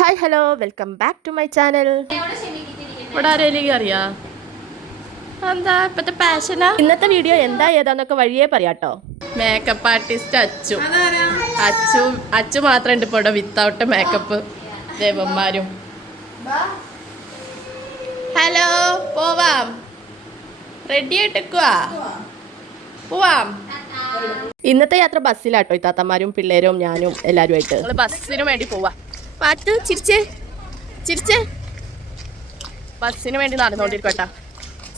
Hi hello welcome back to my channel. ഇവിടെ ആരെങ്കിലും അറിയാ എന്താ ഇപ്പത്തെ പാഷനാ? ഇന്നത്തെ വീഡിയോ എന്താ ഏതാന്നൊക്കെ വഴിയേ പറയാട്ടോ. മേക്കപ്പ് ആർട്ടിസ്റ്റ് അച്ചു മാത്രം ഉണ്ട് ഇപ്പോൾ ഇവിടെ വിത്തൗട്ട് മേക്കപ്പ് ദേവന്മാരും. ഹലോ പോവാം, റെഡി ആയിട്ടിക്കുവാ, പോവാം. ഇന്നത്തെ യാത്ര ബസ്സിലാട്ടോ. ഇത്താത്തമാരും പിള്ളേരും ഞാനും എല്ലാവരുമായിട്ട് ഞങ്ങൾ ബസ്സിന് വേണ്ടി പോവാ. പാട്ട് ചിരിച്ചേ ചിരിച്ചേ ബസ്സിന് വേണ്ടി നടന്നുകൊണ്ടിരിക്കട്ടാ.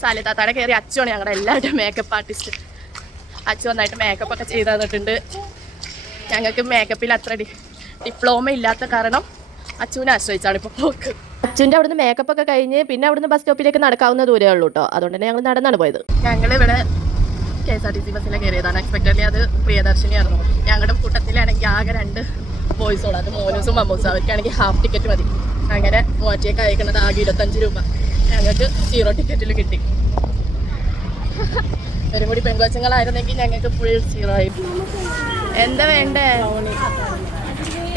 സാലിത്താത്താടെ കയറി അച്ചുവാണ് ഞങ്ങളുടെ എല്ലാവരുടെയും മേക്കപ്പ് ആർട്ടിസ്റ്റ്. അച്ചു നന്നായിട്ട് മേക്കപ്പ് ഒക്കെ ചെയ്ത് തന്നിട്ടുണ്ട്. ഞങ്ങൾക്ക് മേക്കപ്പിൽ അത്ര ഡിപ്ലോമ ഇല്ലാത്ത കാരണം അച്ചുവിനെ ആശ്രയിച്ചാണ് ഇപ്പോൾ പോക്ക്. അച്ചുവിൻ്റെ അവിടുന്ന് മേക്കപ്പ് ഒക്കെ കഴിഞ്ഞ് പിന്നെ അവിടുന്ന് ബസ് സ്റ്റോപ്പിലേക്ക് നടക്കാവുന്ന ദൂരമേ ഉള്ളൂ കേട്ടോ. അതുകൊണ്ട് തന്നെ ഞങ്ങൾ നടന്നാണ് പോയത്. ഞങ്ങളിവിടെ KSRTC ബസ്സിലെ കയറിയതാണ്. എക്സ്പെക്ടഡ്ലി അത് പ്രിയദർശിനി ആയിരുന്നു. ഞങ്ങളുടെ കൂട്ടത്തിലാണെങ്കിൽ ആകെ 2 ബോയ്സോളൂ. അത് മോനൂസും മമ്മൂസും. അവർക്കാണെങ്കിൽ ഹാഫ് ടിക്കറ്റ് മതി. അങ്ങനെ മൂവാറ്റിയൊക്കെ അയക്കുന്നത് ആകെ 25 രൂപ. ഞങ്ങൾക്ക് 0 ടിക്കറ്റിൽ കിട്ടി. ഒരു കൂടി പെങ്കൊച്ചങ്ങളായിരുന്നെങ്കിൽ ഞങ്ങൾക്ക് ഫുൾ 0 ആയിരുന്നു. എന്താ വേണ്ടേ?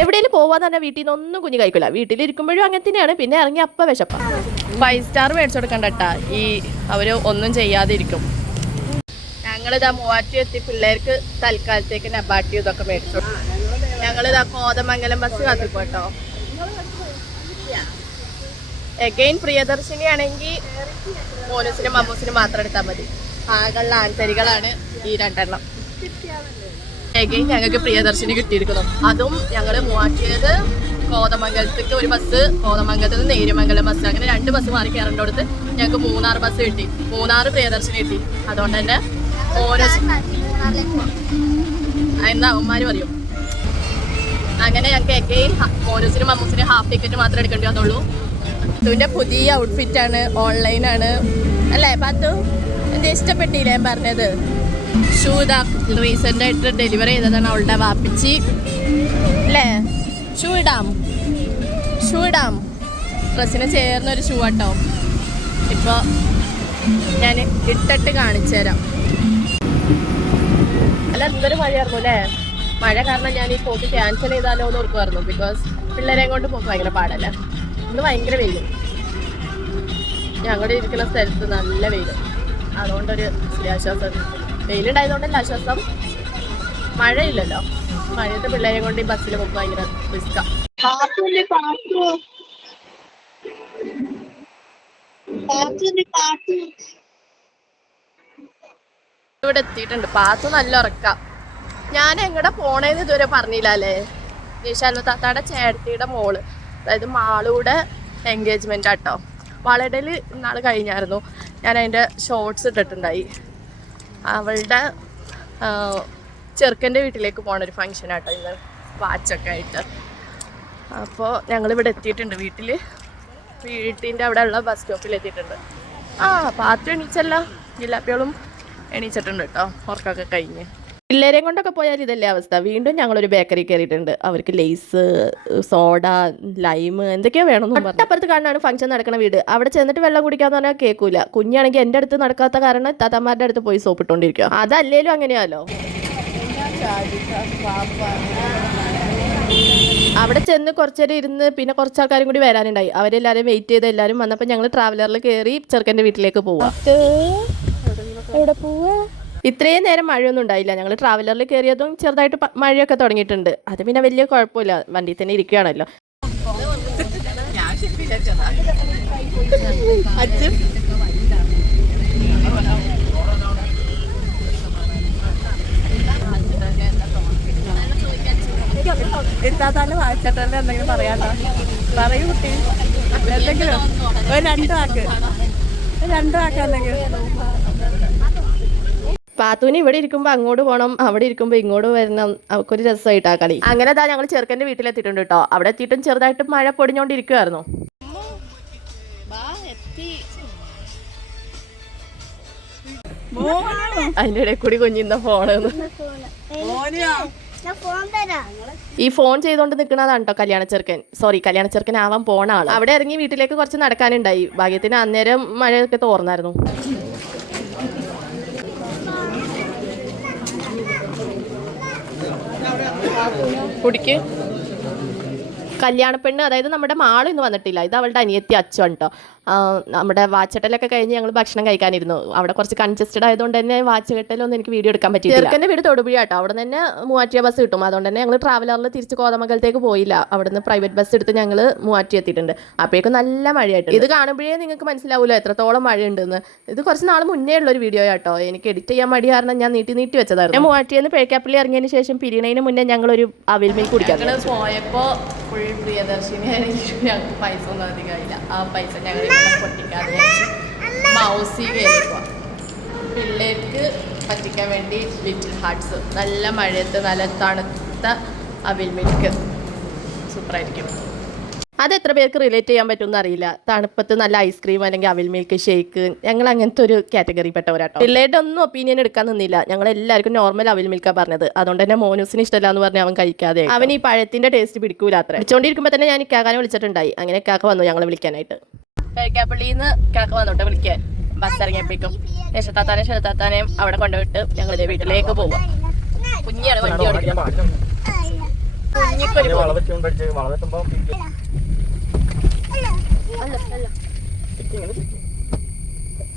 എവിടെയെങ്കിലും പോവാന്ന് പറഞ്ഞാൽ വീട്ടിൽ നിന്നൊന്നും കുഞ്ഞ് കഴിക്കില്ല. വീട്ടിലിരിക്കുമ്പോഴും അങ്ങനെ തന്നെയാണ്. പിന്നെ ഇറങ്ങി അപ്പം വിശപ്പാ. 5 സ്റ്റാർ മേടിച്ചു കൊടുക്കണ്ടട്ടാ. അവർ ഒന്നും ചെയ്യാതിരിക്കും. ഞങ്ങളിതാ മൂവാറ്റി എത്തി പിള്ളേർക്ക് തൽക്കാലത്തേക്ക് നബാട്ടി ഇതൊക്കെ മേടിച്ചു. ഞങ്ങളിതാ കോതമംഗലം ബസ് കാത്തിപ്പോട്ടോ. എഗെയിൻ പ്രിയദർശിനി ആണെങ്കിൽ മോനൂസിനും മമ്മൂസിനും മാത്രം എടുത്താൽ മതി. ആകെയുള്ള ആൺതരികളാണ് ഈ 2 എണ്ണം. എഗെയിൻ ഞങ്ങൾക്ക് പ്രിയദർശിനി കിട്ടിയിരിക്കുന്നു. അതും ഞങ്ങൾ മൂവാറ്റിയത് കോതമംഗലത്തേക്ക് ഒരു ബസ്, കോതമംഗലത്ത് നിന്ന് നേര്യമംഗലം ബസ്, അങ്ങനെ 2 ബസ് മാറി കയറേണ്ടടുത്ത് ഞങ്ങൾക്ക് 3 ബസ് കിട്ടി. 3 പ്രിയദർശിനി കിട്ടി. അതുകൊണ്ട് തന്നെ ഓരോ എന്താ അവന്മാര് പറയും. അങ്ങനെ ഞങ്ങൾക്ക് എഗെയിൻ മോനൂസിനും മമ്മൂസിനും ഹാഫ് ടിക്കറ്റ് മാത്രമേ എടുക്കേണ്ടി വന്നുള്ളൂ. ഇതിൻ്റെ പുതിയ ഔട്ട്ഫിറ്റാണ്, ഓൺലൈനാണ് അല്ലേ പാത്തു? എന്താ ഇഷ്ടപ്പെട്ടില്ലേ ഞാൻ പറഞ്ഞത്? ഷൂ ഇതാ റീസെൻ്റായിട്ട് ഡെലിവറി ചെയ്തതാണ് അവളുടെ വാപ്പിച്ചി അല്ലേ. ഷൂ ഇടാം ഡ്രസ്സിന് ചേർന്നൊരു ഷൂ ആട്ടോ. ഇപ്പോൾ ഞാൻ ഇട്ടിട്ട് കാണിച്ചു തരാം. അല്ല എന്തൊരു മഴയായിരുന്നു അല്ലേ. മഴ കാരണം ഞാൻ ഈ പോക്ക് ക്യാൻസൽ ചെയ്താലോ എന്ന് ഓർക്കുമായിരുന്നു. ബിക്കോസ് പിള്ളേരെ കൊണ്ട് പോക്ക് ഭയങ്കര പാടല്ലേ. ഇന്ന് ഭയങ്കര വെയിൽ. ഞങ്ങളുടെ ഇരിക്കുന്ന സ്ഥലത്ത് നല്ല വെയിൽ. അതുകൊണ്ടൊരു ആശ്വാസം. വെയിലുണ്ടായതുകൊണ്ടല്ല ആശ്വാസം, മഴയില്ലല്ലോ. മഴയത്തെ പിള്ളേരെ കൊണ്ട് ഈ ബസ്സിൽ പോക്ക് ഭയങ്കര റിസ്ക്കാണ്. ഇവിടെ എത്തിയിട്ടുണ്ട്. പാത്തു നല്ല ഉറക്കാം. ഞാൻ എങ്ങടെ പോണേന്ന് ഇതുവരെ പറഞ്ഞില്ല അല്ലേ. നിശാല താത്താടെ ചേട്ടത്തിയുടെ മോള്, അതായത് മാളൂടെ എൻഗേജ്മെൻ്റ് ആട്ടോ. വളയിടയിൽ ഇന്നാൾ കഴിഞ്ഞായിരുന്നു. ഞാൻ അതിൻ്റെ ഷോർട്സ് ഇട്ടിട്ടുണ്ടായി. അവളുടെ ചെറുക്കൻ്റെ വീട്ടിലേക്ക് പോകണൊരു ഫങ്ഷൻ ആട്ടോ ഇന്ന്, വാച്ചൊക്കെ ആയിട്ട്. അപ്പോൾ ഞങ്ങളിവിടെ എത്തിയിട്ടുണ്ട്. വീട്ടിൻ്റെ അവിടെ ഉള്ള ബസ് സ്റ്റോപ്പിൽ എത്തിയിട്ടുണ്ട്. പാത്രം എണീച്ചല്ല, ജിലാപ്പികളും എണീച്ചിട്ടുണ്ട് കേട്ടോ. ഉറക്കൊക്കെ കഴിഞ്ഞ് പിള്ളേരെയും കൊണ്ടൊക്കെ പോയാൽ ഇതല്ലേ അവസ്ഥ. വീണ്ടും ഞങ്ങളൊരു ബേക്കറി കയറിയിട്ടുണ്ട്. അവർക്ക് ലേസ്, സോഡ, ലൈം എന്തൊക്കെയോ വേണമെന്ന് പറഞ്ഞു. തൊട്ടപ്പുറത്ത് കാണാനാണ് ഫംഗ്ഷൻ നടക്കുന്ന വീട്. അവിടെ ചെന്നിട്ട് വെള്ളം കുടിക്കാന്ന് പറഞ്ഞാൽ കേൾക്കൂല. കുഞ്ഞാണെങ്കിൽ എൻ്റെ അടുത്ത് നടക്കാത്ത കാരണം താത്താമാരുടെ അടുത്ത് പോയി സോപ്പിട്ടോണ്ടിരിക്കുക. അതല്ലേലും അങ്ങനെയാലോ. അവിടെ ചെന്ന് കുറച്ചേരം ഇരുന്ന് പിന്നെ കുറച്ച് ആൾക്കാരും കൂടി വരാനുണ്ടായി. അവരെല്ലാവരും വെയിറ്റ് ചെയ്ത് എല്ലാവരും വന്നപ്പോൾ ഞങ്ങൾ ട്രാവലറിൽ കയറി ചെറുക്കൻ്റെ വീട്ടിലേക്ക് പോവാം. എവിടെ പോവാ? ഇത്രയും നേരം മഴയൊന്നും ഉണ്ടായില്ല. ഞങ്ങൾ ട്രാവലറിൽ കയറിയതും ചെറുതായിട്ട് മഴയൊക്കെ തുടങ്ങിയിട്ടുണ്ട്. അത് പിന്നെ വലിയ കുഴപ്പമില്ല, വണ്ടിയിൽ തന്നെ ഇരിക്കുകയാണല്ലോ. ഇത്താത്താൻ്റെ വായിച്ചിട്ടല്ലേ എന്തെങ്കിലും പറയാട്ടോ? പറയൂ കുട്ടി, എന്തെങ്കിലും ഒരു 2 വാക്ക് എന്തെങ്കിലും. പാത്തൂന് ഇവിടെ ഇരിക്കുമ്പോൾ അങ്ങോട്ട് പോകണം, അവിടെ ഇരിക്കുമ്പോൾ ഇങ്ങോട്ട് വരണം. അവൾക്കൊരു രസമായിട്ട് ആ കളി. അങ്ങനെ അതാ ഞങ്ങൾ ചെറുക്കൻ്റെ വീട്ടിലെത്തിയിട്ടുണ്ട് കേട്ടോ. അവിടെ എത്തിയിട്ടും ചെറുതായിട്ട് മഴ പൊടിഞ്ഞോണ്ടിരിക്കുവായിരുന്നു. അതിൻ്റെ ഇടയിൽ കൂടി കുഞ്ഞിന്ന ഫോണെന്ന്. ഈ ഫോൺ ചെയ്തോണ്ട് നിൽക്കുന്നതാണ് കേട്ടോ കല്യാണ ചെറുക്കൻ ആവാൻ പോണ ആള്. അവിടെ ഇറങ്ങി വീട്ടിലേക്ക് കുറച്ച് നടക്കാനുണ്ടായി. ഭാഗ്യത്തിന് അന്നേരം മഴയൊക്കെ തോർന്നായിരുന്നു. കുടിക്ക് കല്യാണപ്പെണ്ണ് അതായത് നമ്മുടെ മാള് ഇന്ന് വന്നിട്ടില്ല. ഇത് അവളുടെ അനിയത്തി അച്ഛൻ കേട്ടോ. നമ്മുടെ വാച്ചെട്ടലൊക്കെ കഴിഞ്ഞ് ഞങ്ങൾ ഭക്ഷണം കഴിക്കാനിരുന്നു. അവിടെ കുറച്ച് കൺജസ്റ്റഡ് ആയതുകൊണ്ട് തന്നെ വാച്ചുകെട്ടലൊന്നും എനിക്ക് വീഡിയോ എടുക്കാൻ പറ്റിയില്ല. ചെറുക്കൻ്റെ വീട് തൊടുപുഴ കേട്ടോ. അവിടെ തന്നെ മൂവാറ്റുപുഴ ബസ് കിട്ടും. അതുകൊണ്ട് തന്നെ ഞങ്ങൾ ട്രാവലറിൽ തിരിച്ച് കോതമംഗലത്തേക്ക് പോയില്ല. അവിടെ നിന്ന് പ്രൈവറ്റ് ബസ് എടുത്ത് ഞങ്ങൾ മൂവാറ്റുപുഴ എത്തിയിട്ടുണ്ട്. അപ്പോഴേക്കും നല്ല മഴയായിട്ട് ഇത് കാണുമ്പോഴേ നിങ്ങൾക്ക് മനസ്സിലാവുമല്ലോ എത്രത്തോളം മഴയുണ്ടെന്ന്. ഇത് കുറച്ച് നാൾ മുന്നേ ഉള്ളൊരു വീഡിയോ കേട്ടോ. എനിക്ക് എഡിറ്റ് ചെയ്യാൻ മടി കാരണം ഞാൻ നീട്ടി വെച്ചതായിരുന്നു. ഞാൻ മൂവാറ്റുപുഴയിൽ പേഴ്ക്കാപ്പള്ളി ഇറങ്ങിയതിന് ശേഷം പിരിയണതിന് മുന്നേ ഞങ്ങളൊരു അവിൽ മിൽക്ക് കുടിക്കാൻ പോയപ്പോൾ ഫുൾ പ്രിയദർശിനി ഞങ്ങൾക്ക് പൈസ ഒന്നും അധികമായില്ല. ആ പൈസ ഞങ്ങൾ പൊട്ടിക്കാതെ മൗസി കയറിപ്പോ പിള്ളേർക്ക് പറ്റിക്കാൻ വേണ്ടി ലിറ്റിൽ ഹാർട്ട്സ് നല്ല മഴയത്ത് നല്ല തണുത്ത അവിൽ മിൽക്ക് സൂപ്പറായിരിക്കും. അത് എത്ര പേർക്ക് റിലേറ്റ് ചെയ്യാൻ പറ്റുമെന്ന് അറിയില്ല. തണുപ്പത്ത് നല്ല ഐസ്ക്രീം അല്ലെങ്കിൽ അവിൽ മിൽക്ക് ഷേക്ക് ഞങ്ങൾ അങ്ങനത്തെ ഒരു കാറ്റഗറി പെട്ടവരാട്ടോ. പിള്ളേരുടെ ഒന്നും ഒപ്പീനിയൻ എടുക്കാൻ നിന്നില്ല. ഞങ്ങൾ എല്ലാവർക്കും നോർമൽ അവിൽ മിൽക്കാണ് പറഞ്ഞത്. അതുകൊണ്ട് തന്നെ മോനൂസിന് ഇഷ്ടമല്ല എന്ന് പറഞ്ഞ് അവൻ കഴിക്കാതെ അവൻ ഈ പഴത്തിന്റെ ടേസ്റ്റ് പിടിക്കൂല. അത്ര വിളിച്ചോണ്ടിരിക്കുമ്പോൾ തന്നെ ഞാൻ ഇക്കാക്കാനെ വിളിച്ചിട്ടുണ്ടായി. അങ്ങനെ കാക്ക വന്നു ഞങ്ങൾ വിളിക്കാനായിട്ട്. പേഴ്ക്കാപ്പള്ളിയിൽ നിന്ന് കാക്ക വന്നോട്ടെ വിളിക്കാൻ. ബസ് ഇറങ്ങിയപ്പോഴേക്കും ഷെത്താത്താനെയും അവിടെ കൊണ്ടുപോയിട്ട് ഞങ്ങൾ വീട്ടിലേക്ക് പോവാം. കുഞ്ഞാണ് വണ്ടി ഓടിക്കുന്നത്.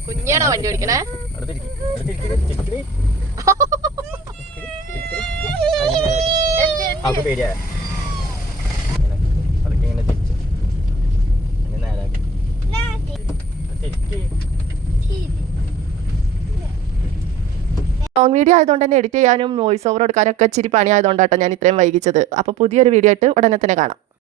കുഞ്ഞാണോ വണ്ടി ഓടിക്കണേ? ലോങ് വീഡിയോ ആയതുകൊണ്ട് തന്നെ എഡിറ്റ് ചെയ്യാനും വോയിസ് ഓവർ എടുക്കാനും ഒക്കെ ഇച്ചിരി പണി ആയതുകൊണ്ടാട്ടോ ഞാൻ ഇത്രയും വൈകിച്ചത്. അപ്പോൾ പുതിയൊരു വീഡിയോ ആയിട്ട് ഉടനെ തന്നെ കാണാം.